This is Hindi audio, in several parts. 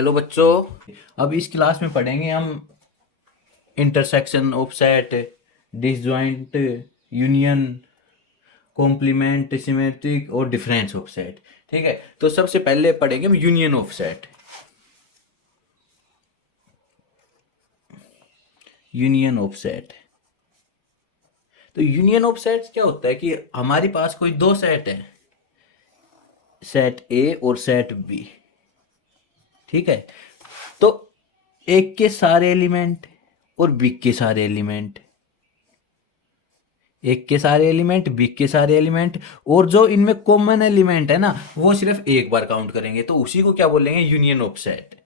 हेलो बच्चों। अब इस क्लास में पढ़ेंगे हम intersection of set, disjoint, union, complement, symmetric और डिफरेंस ऑफ सेट। ठीक है, तो सबसे पहले पढ़ेंगे हम union of set. Union of set, तो यूनियन ऑफ सेट क्या होता है कि हमारे पास कोई दो सेट है, सेट ए और सेट बी। ठीक है, तो एक के सारे एलिमेंट और बी के सारे एलिमेंट, एक के सारे एलिमेंट बी के सारे एलिमेंट, और जो इनमें कॉमन एलिमेंट है ना वो सिर्फ एक बार काउंट करेंगे, तो उसी को क्या बोलेंगे, यूनियन ऑफ सेट।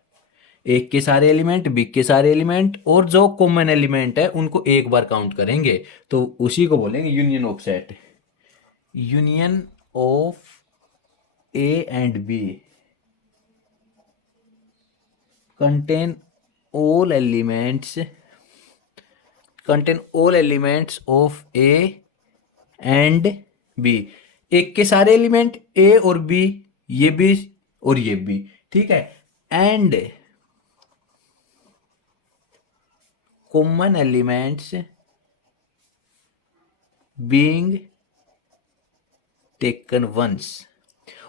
एक के सारे एलिमेंट बी के सारे एलिमेंट और जो कॉमन एलिमेंट है उनको एक बार काउंट करेंगे, तो उसी को बोलेंगे union of set. Union B A and B contain all elements of A and B। एक के सारे एलिमेंट A और B, ये भी और ये भी। ठीक है, and common elements being taken once,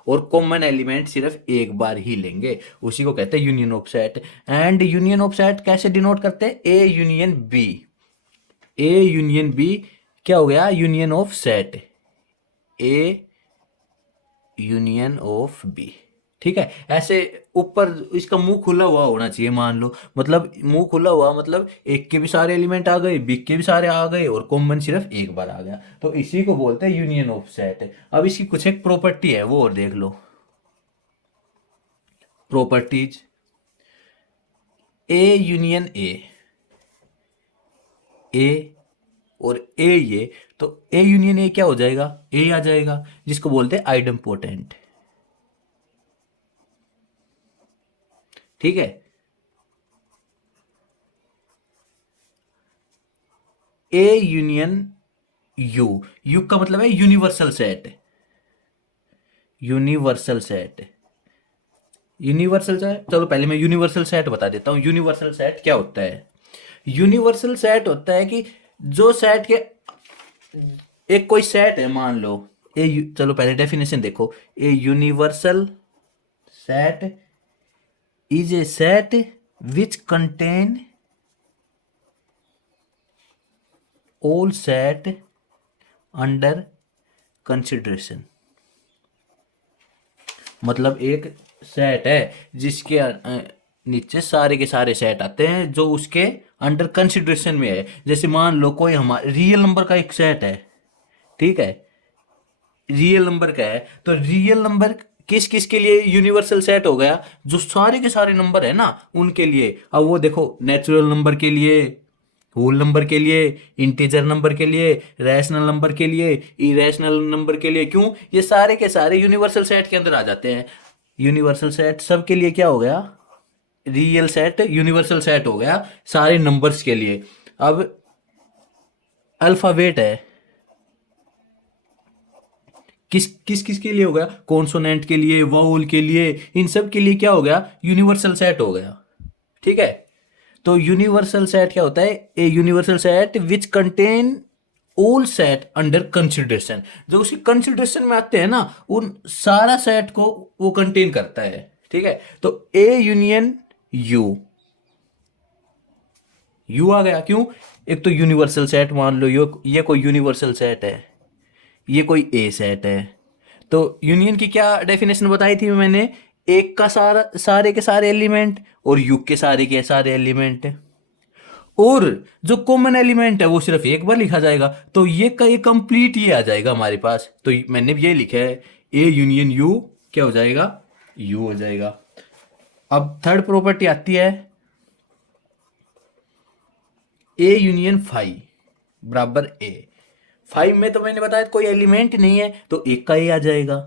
और कॉमन एलिमेंट सिर्फ एक बार ही लेंगे, उसी को कहते हैं union of set. And union of set कैसे डिनोट करते हैं, A union B. A union B क्या हो गया, union of set A union of B. ठीक है, ऐसे ऊपर इसका मुंह खुला हुआ होना चाहिए, मान लो, मतलब मुंह खुला हुआ मतलब एक के भी सारे एलिमेंट आ गए, बी के भी सारे आ गए और कॉमन सिर्फ एक बार आ गया, तो इसी को बोलते हैं यूनियन ऑफ सेट। अब इसकी कुछ एक प्रॉपर्टी है वो और देख लो। प्रॉपर्टीज, ए यूनियन ए और ए ये, तो ए यूनियन ए क्या हो जाएगा, ए आ जाएगा, जिसको बोलते हैं आइडम्पोटेंट। ठीक है, ए यूनियन यू, यू का मतलब है universal set. Universal set, universal set, चलो पहले मैं यूनिवर्सल सेट बता देता हूं। यूनिवर्सल सेट क्या होता है, यूनिवर्सल सेट होता है कि जो सेट के, एक कोई सेट है मान लो चलो पहले डेफिनेशन देखो। A universal set is a set which contain all set under consideration. मतलब एक सेट है जिसके नीचे सारे के सारे सेट आते हैं जो उसके अंडर कंसिडरेशन में है। जैसे मान लो कोई हमारे रियल नंबर का एक सेट है, ठीक है, रियल नंबर का है, तो रियल नंबर किस किस के लिए यूनिवर्सल सेट हो गया, जो सारे के सारे नंबर है ना उनके लिए। अब वो देखो, नेचुरल नंबर के लिए, होल नंबर के लिए, इंटीजर नंबर के लिए, रैशनल नंबर के लिए, इरेशनल नंबर के लिए, क्यों, ये सारे के सारे यूनिवर्सल सेट के अंदर आ जाते हैं। यूनिवर्सल सेट सबके लिए क्या हो गया, रियल सेट यूनिवर्सल सेट हो गया सारे नंबर्स के लिए। अब अल्फाबेट है, किस किस किस के लिए हो गया, कॉन्सोनेंट के लिए, वाउल के लिए, इन सब के लिए क्या हो गया, यूनिवर्सल सेट हो गया। ठीक है, तो यूनिवर्सल सेट क्या होता है, a universal set which contain all set under consideration, जो उसकी कंसिडरेशन में आते हैं ना उन सारा सेट को वो कंटेन करता है। ठीक है, तो ए यूनियन यू, यू आ गया, क्यों, एक तो यूनिवर्सल सेट, मान लो ये कोई यूनिवर्सल सेट है, ये कोई ए सेट है, तो यूनियन की क्या डेफिनेशन बताई थी मैंने, एक का सारा, सारे के सारे एलिमेंट और यू के सारे एलिमेंट, और जो कॉमन एलिमेंट है वो सिर्फ एक बार लिखा जाएगा, तो ये का ये कंप्लीट ये आ जाएगा हमारे पास। तो मैंने ये लिखा है ए यूनियन यू क्या हो जाएगा, यू हो जाएगा। अब थर्ड प्रॉपर्टी आती है ए यूनियन फाइव बराबर ए। फाइव में तो मैंने बताया कोई एलिमेंट नहीं है, तो एक का ए आ जाएगा।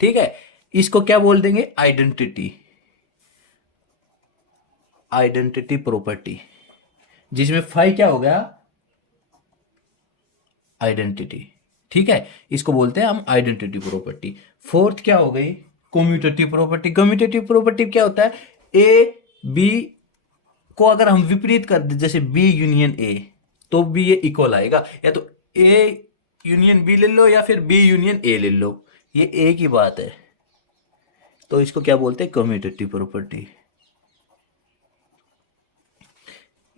ठीक है, इसको क्या बोल देंगे, आइडेंटिटी, आइडेंटिटी प्रॉपर्टी, जिसमें फाइव क्या हो गया, आइडेंटिटी। ठीक है, इसको बोलते हैं हम आइडेंटिटी प्रॉपर्टी। फोर्थ क्या हो गई, कम्यूटेटिव प्रॉपर्टी। कम्यूटेटिव प्रॉपर्टी क्या होता है, ए बी को अगर हम विपरीत कर दे, जैसे बी यूनियन ए, तो भी ये इक्वल आएगा। या तो ए यूनियन बी ले लो या फिर बी यूनियन ए ले लो, ये एक ही बात है। तो इसको क्या बोलते हैं, कम्यूटेटिव प्रॉपर्टी।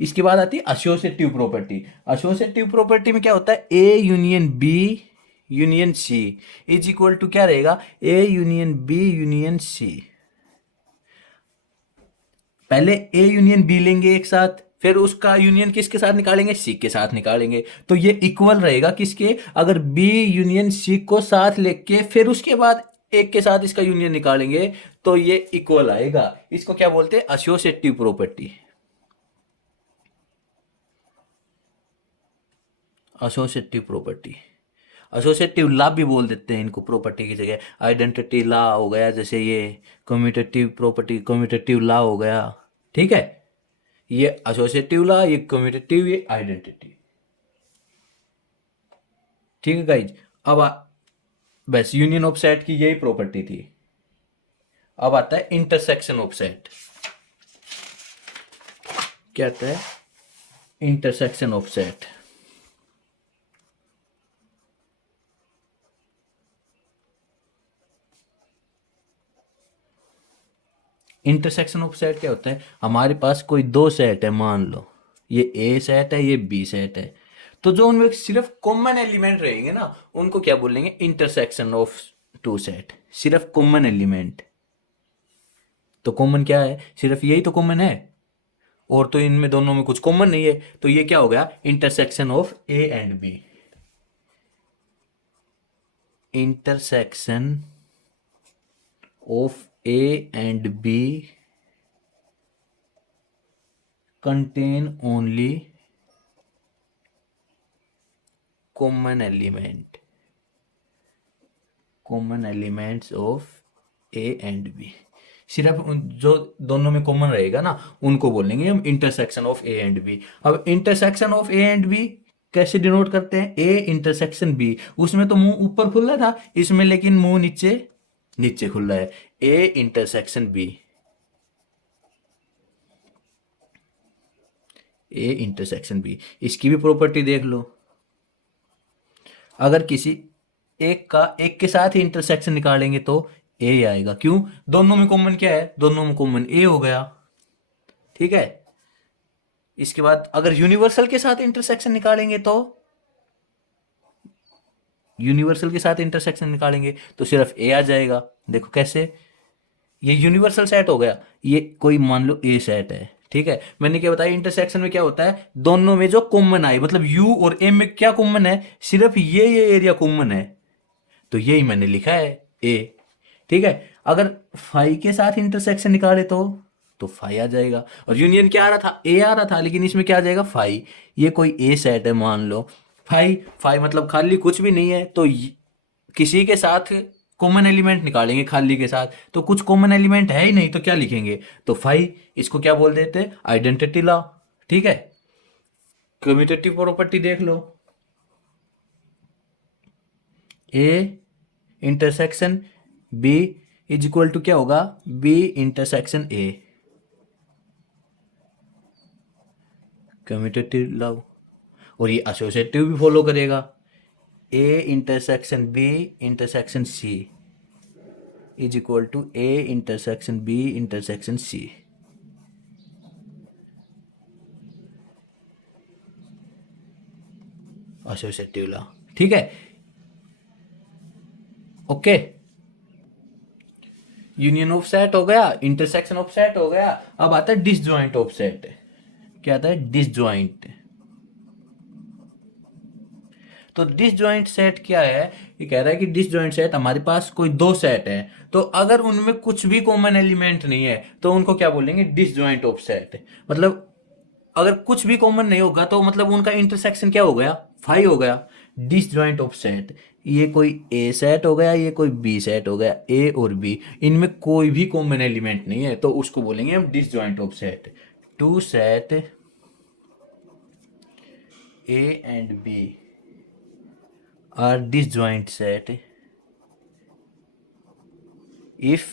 इसके बाद आती है एसोसिएटिव प्रॉपर्टी। एसोसिएटिव प्रॉपर्टी में क्या होता है, A union B union C is equal to क्या रहेगा, A union B union C. पहले ए यूनियन बी लेंगे एक साथ, फिर उसका यूनियन किसके साथ निकालेंगे, सी के साथ निकालेंगे। तो ये इक्वल रहेगा किसके, अगर बी यूनियन सी को साथ लेके फिर उसके बाद एक के साथ इसका यूनियन निकालेंगे तो ये इक्वल आएगा। इसको क्या बोलते हैं, associative property. Associative property, associative law भी बोल देते हैं इनको प्रॉपर्टी की जगह। आइडेंटिटी लॉ हो गया, जैसे ये कम्यूटेटिव प्रॉपर्टी, कम्यूटेटिव लॉ हो गया, ठीक है। ये एसोसिएटिव लॉ, ये कम्यूटेटिव, ये आइडेंटिटी, ठीक है गाइज। अब बस यूनियन ऑफ सेट की यही प्रॉपर्टी थी। अब आता है इंटरसेक्शन ऑफ सेट। क्या आता है, intersection of set. Intersection of set क्या होता है, हमारे पास कोई दो सेट है, मान लो ये ए सेट है, ये बी सेट है। तो जो उनमें सिर्फ कॉमन एलिमेंट रहेंगे ना, उनको क्या बोलेंगे, इंटरसेक्शन ऑफ टू सेट। सिर्फ कॉमन एलिमेंट, तो कॉमन क्या है, सिर्फ यही तो कॉमन है, और तो इनमें दोनों में कुछ कॉमन नहीं है। तो ये क्या हो गया, intersection of A and B. Intersection of A and B contain only common element, common elements of A and B। सिर्फ जो दोनों में कॉमन रहेगा ना, उनको बोलेंगे हम intersection of A and B. अब intersection of A and B कैसे डिनोट करते हैं, ए इंटरसेक्शन बी, उसमें तो मुंह ऊपर खुला था, इसमें लेकिन मुंह नीचे नीचे खुला है। A intersection B, A intersection B, इसकी भी प्रॉपर्टी देख लो। अगर किसी एक के साथ ही इंटरसेक्शन निकालेंगे तो ए आएगा, क्यों, दोनों में कॉमन क्या है, दोनों में कॉमन ए हो गया, ठीक है। इसके बाद अगर यूनिवर्सल के साथ इंटरसेक्शन निकालेंगे तो, यूनिवर्सल के साथ इंटरसेक्शन निकालेंगे तो सिर्फ ए आ जाएगा। देखो कैसे, ये यूनिवर्सल सेट हो गया, ये कोई मान लो ए सेट है, ठीक है। मैंने क्या बताया, इंटरसेक्शन में क्या होता है, दोनों में जो कॉमन आए, मतलब यू और ए में क्या कॉमन है, सिर्फ ये एरिया कॉमन है, तो यही मैंने लिखा है ए, ठीक है। अगर फाई के साथ इंटरसेक्शन निकाले तो फाई आ जाएगा। और यूनियन क्या आ रहा था, ए आ रहा था, लेकिन इसमें क्या आ जाएगा, फाई। ये कोई ए सेट है मान लो, फाई फाई मतलब खाली कुछ भी नहीं है, तो किसी के साथ कॉमन एलिमेंट निकालेंगे खाली के साथ, तो कुछ कॉमन एलिमेंट है ही नहीं, तो क्या लिखेंगे, तो फाई। इसको क्या बोल देते हैं, आइडेंटिटी लॉ, ठीक है। कम्यूटेटिव प्रॉपर्टी देख लो, A intersection B is equal to क्या होगा, B intersection A, commutative law. और ये एसोसिएटिव भी फॉलो करेगा, A intersection B intersection C is equal to A intersection B intersection C. Associative law, ठीक है, ओके। यूनियन ऑफ सेट हो गया, इंटरसेक्शन ऑफ सेट हो गया। अब आता है डिसजॉइंट ऑफ सेट। क्या आता है, डिसजॉइंट। तो डिसजॉइंट सेट क्या है, ये कह रहा है कि डिसजॉइंट सेट, हमारे पास कोई दो सेट है, तो अगर उनमें कुछ भी कॉमन एलिमेंट नहीं है तो उनको क्या बोलेंगे, डिसजॉइंट ऑफ सेट। मतलब अगर कुछ भी कॉमन नहीं होगा तो मतलब उनका इंटरसेक्शन क्या हो गया, फाई हो गया। डिसजॉइंट ऑफ सेट, ये कोई ए सेट हो गया, ये कोई बी सेट हो गया, ए और बी, इनमें कोई भी कॉमन एलिमेंट नहीं है, तो उसको बोलेंगे हम disjoint of set. Two set A and B are disjoint set if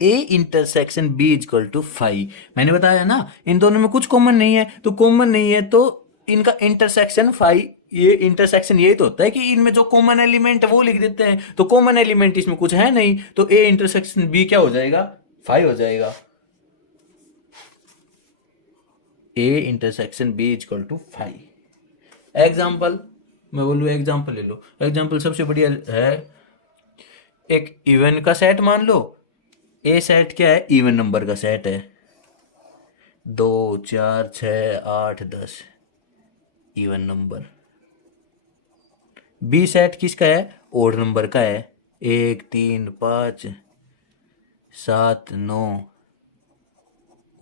A intersection B is equal to 5। मैंने बताया ना इन दोनों में कुछ कॉमन नहीं है, तो कॉमन नहीं है तो इनका इंटरसेक्शन 5, ये इंटरसेक्शन यही तो होता है कि इनमें जो कॉमन एलिमेंट है वो लिख देते हैं, तो कॉमन एलिमेंट इसमें कुछ है नहीं, तो ए इंटरसेक्शन बी क्या हो जाएगा, 5 हो जाएगा। A intersection B is equal to 5। Example, मैं बोलूँ एग्जाम्पल ले लो, एग्जाम्पल सबसे बढ़िया है, एक इवन का सेट मान लो। ए सेट क्या है, इवन नंबर का सेट है, 2 4 6 8 10 इवन नंबर। बी सेट किसका है, ओड नंबर का है, 1 3 5 7 9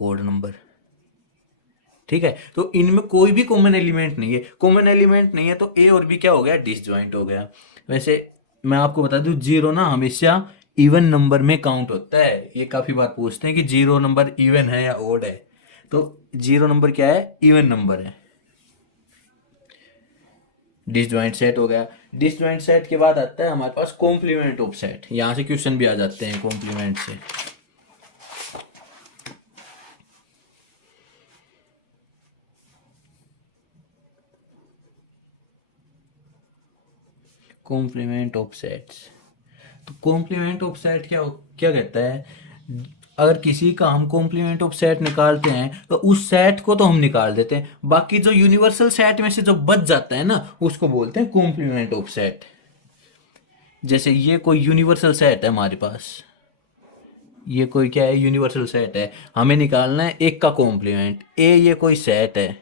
ओड नंबर। ठीक है, तो इनमें कोई भी कॉमन एलिमेंट नहीं है, कॉमन एलिमेंट नहीं है तो ए और बी क्या हो गया, डिसजॉइंट हो गया। वैसे मैं आपको बता दूं, जीरो ना हमेशा इवन नंबर में काउंट होता है, ये काफी बार पूछते हैं कि जीरो नंबर इवन है या ओड है, तो जीरो नंबर क्या है, इवन नंबर है। डिसजॉइंट सेट हो गया। डिसजॉइंट सेट के बाद आता है हमारे पास कॉम्प्लीमेंट ऑफ सेट, यहां से क्वेश्चन भी आ जाते हैं कॉम्प्लीमेंट से। कॉम्प्लीमेंट ऑफ सेट्स, तो कॉम्प्लीमेंट ऑफ सेट क्या क्या कहता है, अगर किसी का हम कॉम्प्लीमेंट ऑफ सेट निकालते हैं तो उस सेट को तो हम निकाल देते हैं, बाकी जो यूनिवर्सल सेट में से जो बच जाता है ना उसको बोलते हैं कॉम्प्लीमेंट ऑफ सेट। जैसे ये कोई यूनिवर्सल सेट है हमारे पास, ये कोई क्या है, यूनिवर्सल सेट है, हमें निकालना है एक का कॉम्प्लीमेंट, ए ये कोई सेट है,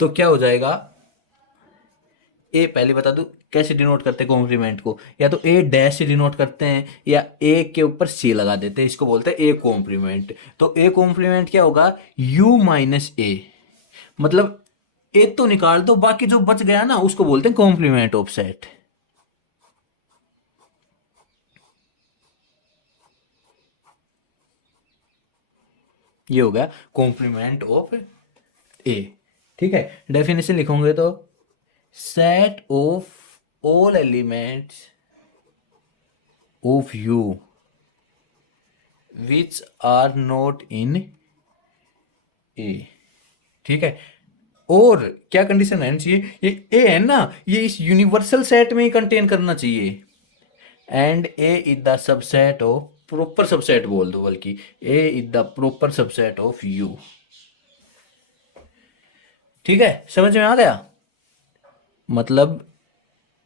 तो क्या हो जाएगा, ए पहले बता दूं कैसे डिनोट करते हैं कॉम्प्लीमेंट को, या तो ए डैश से डिनोट करते हैं या ए के ऊपर सी लगा देते हैं, इसको बोलते हैं ए कॉम्प्लीमेंट। तो ए कॉम्प्लीमेंट क्या होगा, यू माइनस ए, मतलब ए तो निकाल दो, बाकी जो बच गया ना उसको बोलते हैं कॉम्प्लीमेंट ऑफ सेट। ये हो गया कॉम्प्लीमेंट ऑफ ए। ठीक है, डेफिनेशन लिखोगे तो set of all elements of U which are not in A. ठीक है, और क्या कंडीशन रहनी चाहिए, ये ए है ना, ये इस यूनिवर्सल सेट में ही कंटेन करना चाहिए, and A is the subset of, proper subset बोल दो बल्कि, A is the proper subset of U. ठीक है, समझ में आ गया, मतलब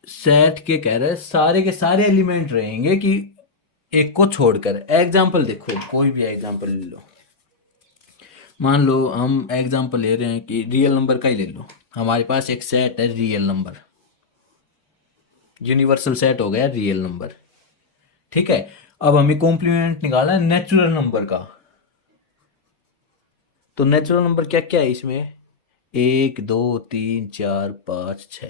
सेट के कह रहे सारे के सारे एलिमेंट रहेंगे कि एक को छोड़कर। एग्जाम्पल देखो, कोई भी एग्जाम्पल ले लो, मान लो हम एग्जाम्पल ले रहे हैं कि रियल नंबर का ही ले लो, हमारे पास एक सेट है रियल नंबर, यूनिवर्सल सेट हो गया रियल नंबर। ठीक है, अब हमें कॉम्प्लीमेंट निकालना है नेचुरल नंबर का, तो नेचुरल नंबर क्या क्या है इसमें, 1 2 3 4 5 6,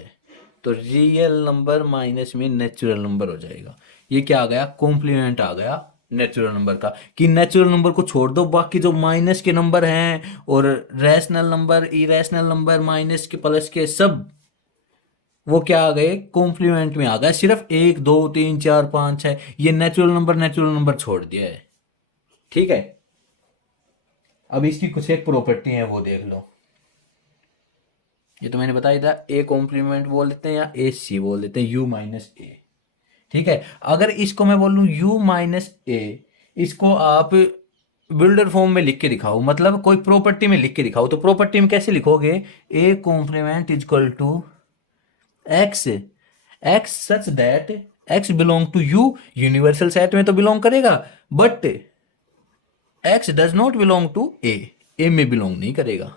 तो रियल नंबर माइनस में नेचुरल नंबर हो जाएगा, ये क्या आ गया, कॉम्प्लीमेंट आ गया नेचुरल नंबर का, कि नेचुरल नंबर को छोड़ दो, बाकी जो माइनस के नंबर हैं और rational number, irrational number, minus के प्लस के सब वो क्या आ गए, कॉम्प्लीमेंट में आ गए, सिर्फ 1 2 3 4 5 6 ये नेचुरल नंबर छोड़ दिया है। ठीक है, अब इसकी कुछ एक प्रॉपर्टी है वो देख लो, ये तो मैंने बताया था, ए कॉम्प्लीमेंट बोल देते हैं या ए सी बोल देते हैं, यू माइनस ए। ठीक है, अगर इसको मैं बोल लूँ यू माइनस ए, इसको आप बिल्डर फॉर्म में लिख के दिखाओ, मतलब कोई प्रॉपर्टी में लिख के दिखाओ, तो प्रॉपर्टी में कैसे लिखोगे, A complement is equal to X, X such that X belong to U, universal set में तो बिलोंग करेगा, but X does not belong to A में बिलोंग नहीं करेगा,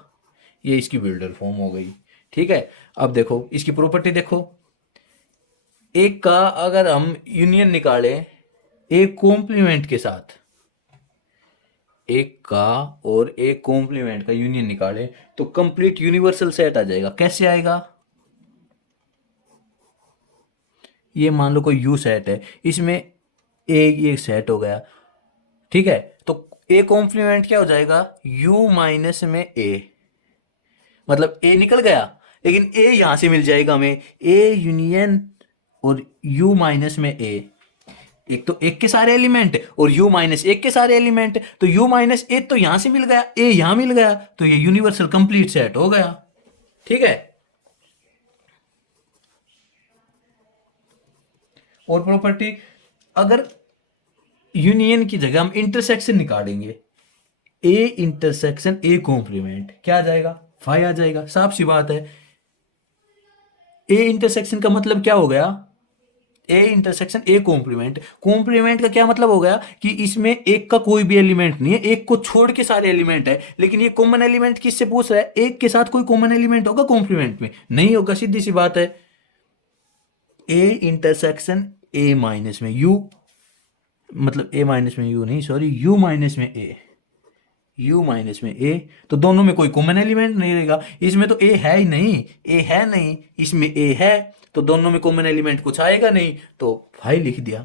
ये इसकी बिल्डर फॉर्म हो गई। ठीक है, अब देखो इसकी प्रॉपर्टी देखो, एक का अगर हम यूनियन निकालें एक कॉम्प्लीमेंट के साथ, एक का और एक कॉम्प्लीमेंट का यूनियन निकालें तो कंप्लीट यूनिवर्सल सेट आ जाएगा। कैसे आएगा, ये मान लो कोई यू सेट है, इसमें ए ये सेट हो गया। ठीक है, तो ए कॉम्प्लीमेंट क्या हो जाएगा, यू माइनस में ए, मतलब ए निकल गया लेकिन ए यहां से मिल जाएगा हमें, ए यूनियन और यू माइनस में ए, एक तो एक के सारे एलिमेंट और u माइनस एक के सारे एलिमेंट, तो u माइनस एक तो यहां से मिल गया, a यहां मिल गया, तो ये यूनिवर्सल कंप्लीट सेट हो गया। ठीक है। और प्रॉपर्टी, अगर यूनियन की जगह हम इंटरसेक्शन निकालेंगे, ए इंटरसेक्शन ए कॉम्प्लीमेंट, क्या आ जाएगा, फाई आ जाएगा। साफ सी बात है। ए इंटरसेक्शन का मतलब क्या हो गया, A intersection A complement. Complement का क्या मतलब हो गया कि इसमें एक का कोई भी एलिमेंट नहीं है, एक को छोड़ के सारे एलिमेंट है, लेकिन ये कॉमन एलिमेंट किससे पूछ रहा है, एक के साथ कोई कॉमन एलिमेंट होगा कॉम्प्लीमेंट में, नहीं होगा, सीधी सी बात है। ए इंटरसेक्शन ए माइनस में यू, मतलब ए माइनस में यू नहीं, सॉरी, यू माइनस में ए, यू माइनस में ए, तो दोनों में कोई कॉमन एलिमेंट नहीं रहेगा। इसमें तो ए है ही नहीं, ए है नहीं, इसमें ए है, तो दोनों में कॉमन एलिमेंट कुछ आएगा नहीं, तो फाई लिख दिया।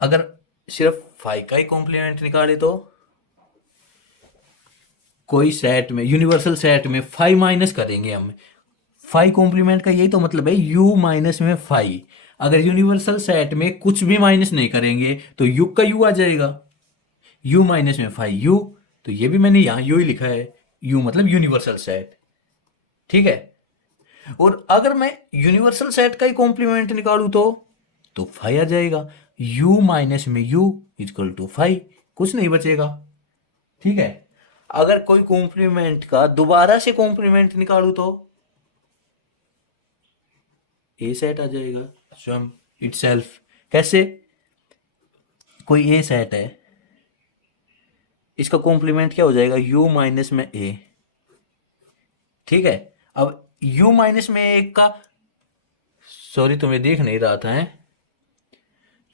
अगर सिर्फ फाई का ही कॉम्प्लीमेंट निकाले तो कोई सेट में, यूनिवर्सल सेट में फाई माइनस करेंगे हम, फाई कॉम्प्लीमेंट का यही तो मतलब है, यू माइनस में फाई। अगर यूनिवर्सल सेट में कुछ भी माइनस नहीं करेंगे तो यू का यू आ जाएगा, यू माइनस में फाई यू, तो ये भी मैंने यहां यू ही लिखा है, यू मतलब यूनिवर्सल सेट। ठीक है। और अगर मैं यूनिवर्सल सेट का ही कॉम्प्लीमेंट निकालूं तो फाई आ जाएगा, यू माइनस में यू इक्वल टू फाई, कुछ नहीं बचेगा। ठीक है। अगर कोई कॉम्प्लीमेंट का दोबारा से कॉम्प्लीमेंट निकालूं तो ए सेट आ जाएगा स्वयं इटसेल्फ। कैसे, कोई ए सेट है, इसका कॉम्प्लीमेंट क्या हो जाएगा, u माइनस में ए। ठीक है। अब u माइनस में एक का, सॉरी तो मैं देख नहीं रहा था है,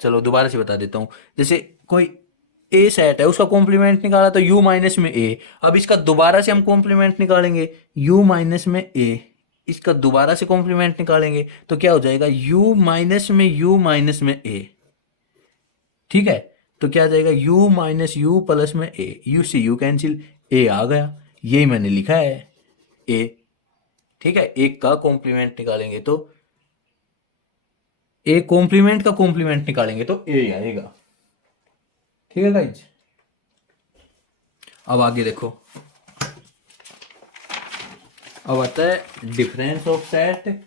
चलो दोबारा से बता देता हूं। जैसे कोई ए सेट है, उसका कॉम्प्लीमेंट निकाला तो u माइनस में ए, अब इसका दोबारा से हम कॉम्प्लीमेंट निकालेंगे, u माइनस में ए, इसका दोबारा से कॉम्प्लीमेंट निकालेंगे तो क्या हो जाएगा, u माइनस में u माइनस में ए। ठीक है। तो क्या आ जाएगा, u माइनस यू प्लस में ए, यू से यू कैंसिल, ए आ गया, यही मैंने लिखा है ए। ठीक है। एक का कॉम्प्लीमेंट निकालेंगे तो, ए कॉम्प्लीमेंट का कॉम्प्लीमेंट निकालेंगे तो ए आएगा। ठीक है गाइज। अब आगे देखो, अब आता है डिफरेंस ऑफ सेट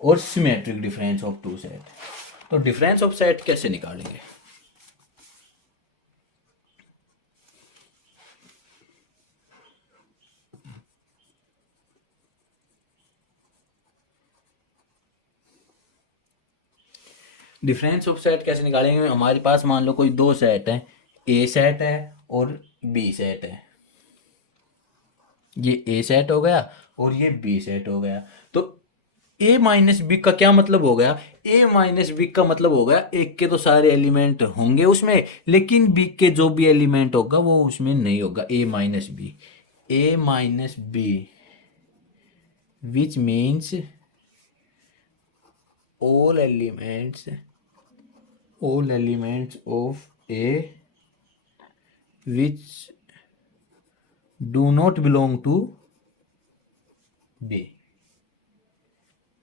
और symmetric difference of two set. तो डिफरेंस ऑफ सेट कैसे निकालेंगे, डिफरेंस ऑफ सेट कैसे निकालेंगे, हमारे पास मान लो कोई दो सेट है, ए सेट है और बी सेट है, ये ए सेट हो गया और ये बी सेट हो गया। तो ए माइनस बी का क्या मतलब हो गया, ए माइनस बी का मतलब हो गया एक के तो सारे एलिमेंट होंगे उसमें, लेकिन बी के जो भी एलिमेंट होगा वो उसमें नहीं होगा, A minus B, A minus B which means all elements of A which do not belong to B।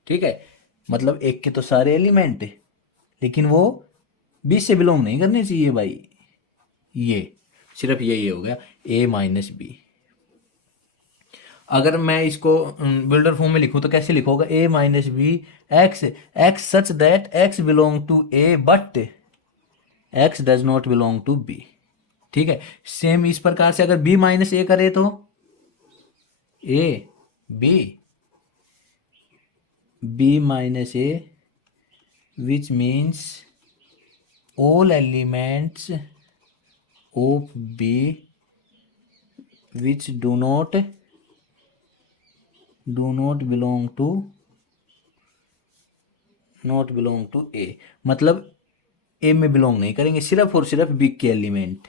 ठीक है। मतलब एक के तो सारे एलिमेंट लेकिन वो बी से बिलोंग नहीं करने चाहिए भाई, ये सिर्फ यही हो गया ए माइनस बी। अगर मैं इसको बिल्डर फॉर्म में लिखूं तो कैसे लिखोगा, A minus B X, X such that X belong to A but X does not belong to B. ठीक है। सेम इस प्रकार से अगर बी माइनस ए करे तो A B, B minus A which means all elements of B which do not belong to A, मतलब ए में बिलोंग नहीं करेंगे, सिर्फ और सिर्फ बी के एलिमेंट।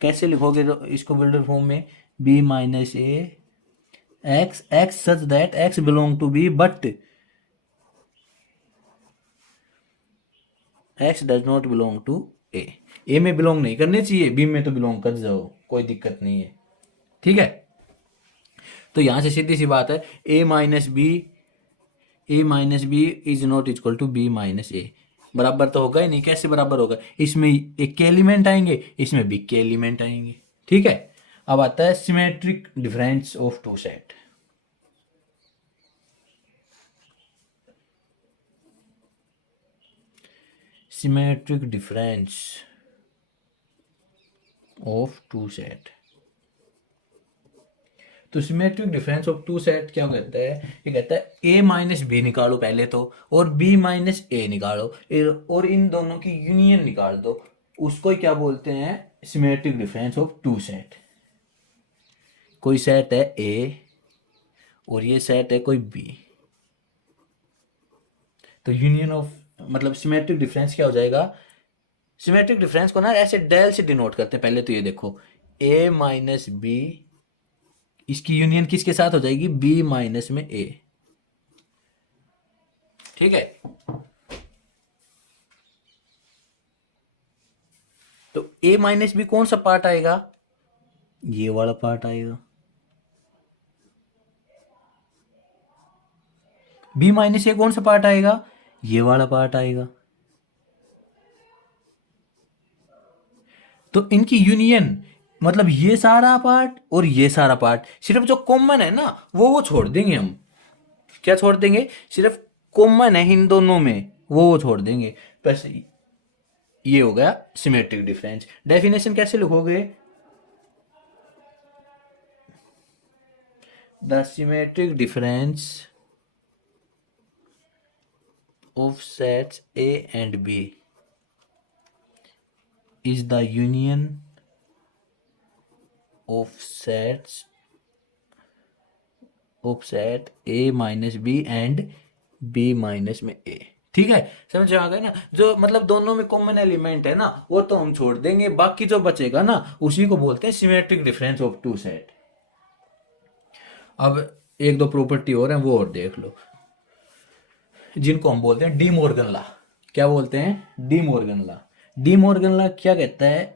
कैसे लिखोगे तो इसको बिल्डर फॉर्म में, B minus A X, X such that X belong to B but X does not belong to A, A में बिलोंग नहीं करने चाहिए, बी में तो बिलोंग कर जाओ, कोई दिक्कत नहीं है। ठीक है। तो यहां से सीधी सी बात है, A minus B A minus B is not equal to B minus A, बराबर तो होगा ही नहीं, कैसे बराबर होगा, इसमें एक के एलिमेंट आएंगे, इसमें बी के एलिमेंट आएंगे। ठीक है, अब आता है symmetric difference of two set. Symmetric difference of two set. तो symmetric difference of two set क्या कहता है, ये कहता है ए माइनस बी निकालो पहले तो, और बी माइनस ए निकालो, और इन दोनों की यूनियन निकाल दो, उसको क्या बोलते हैं, symmetric difference of two set. कोई सेट है ए और ये सेट है कोई बी, तो यूनियन ऑफ मतलब सिमेट्रिक डिफरेंस क्या हो जाएगा, सिमेट्रिक डिफरेंस को ना ऐसे डेल से डिनोट करते हैं। पहले तो ये देखो ए माइनस बी, इसकी यूनियन किसके साथ हो जाएगी, बी माइनस में ए। ठीक है, तो ए माइनस बी कौन सा पार्ट आएगा, ये वाला पार्ट आएगा। बी माइनस ए कौन सा पार्ट आएगा, ये वाला पार्ट आएगा। तो इनकी यूनियन मतलब ये सारा पार्ट और ये सारा पार्ट, सिर्फ जो कॉमन है ना वो छोड़ देंगे हम। क्या छोड़ देंगे, सिर्फ कॉमन है इन दोनों में वो छोड़ देंगे। बस ये हो गया सिमेट्रिक डिफरेंस। डेफिनेशन कैसे लिखोगे, the symmetric difference of sets A and B is the union of set A minus B and B minus में A। ठीक है, समझ आ गया ना, जो मतलब दोनों में कॉमन एलिमेंट है ना वो तो हम छोड़ देंगे, बाकी जो बचेगा ना उसी को बोलते हैं symmetric difference of two set. अब एक दो प्रॉपर्टी और है वो और देख लो, जिनको हम बोलते हैं डी मॉर्गन लॉ। क्या बोलते हैं, De Morgan law. De Morgan law क्या कहता है,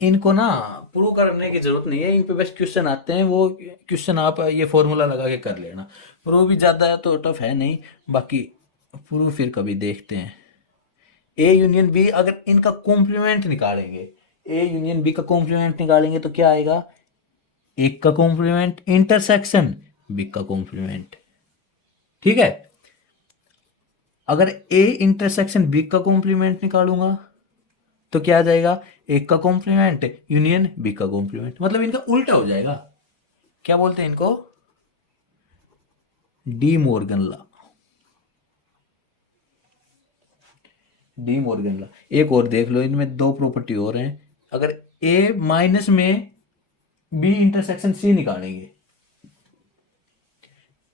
इनको ना प्रूव करने की जरूरत नहीं है, इन पे बस क्वेश्चन आते हैं, वो क्वेश्चन आप ये फॉर्मूला लगा के कर लेना। प्रूव भी ज़्यादा तो टफ है नहीं, बाकी प्रूव फिर कभी देखते हैं। ए यूनियन बी, अगर इनका कॉम्प्लीमेंट निकालेंगे, ए यूनियन बी का कॉम्प्लीमेंट निकालेंगे तो क्या आएगा, एक का कॉम्प्लीमेंट इंटरसेक्शन बी का कॉम्प्लीमेंट। ठीक है, अगर ए इंटरसेक्शन बी का कॉम्प्लीमेंट निकालूंगा तो क्या आ जाएगा, एक का कॉम्प्लीमेंट यूनियन बी का कॉम्प्लीमेंट, मतलब इनका उल्टा हो जाएगा। क्या बोलते हैं इनको, De Morgan law. De Morgan law. एक और देख लो, इनमें दो प्रॉपर्टी और हैं। अगर ए माइनस में बी इंटरसेक्शन सी निकालेंगे,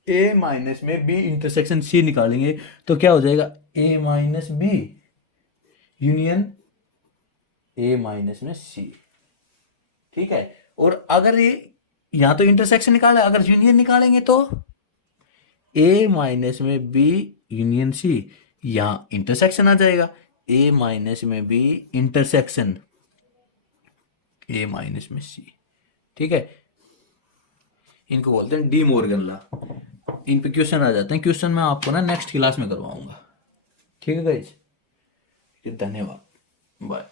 ए माइनस में बी इंटरसेक्शन सी निकालेंगे तो क्या हो जाएगा, A minus B union A minus में सी। ठीक है, और अगर ये यहां तो इंटरसेक्शन निकाले, अगर यूनियन निकालेंगे तो ए माइनस में बी यूनियन सी, यहां इंटरसेक्शन आ जाएगा, ए माइनस में बी इंटरसेक्शन ए माइनस में सी। ठीक है, इनको बोलते हैं डी मॉर्गन लॉ। इन पे क्वेश्चन आ जाते हैं, क्वेश्चन मैं आपको ना नेक्स्ट क्लास में करवाऊंगा। ठीक है गाइज, धन्यवाद, बाय।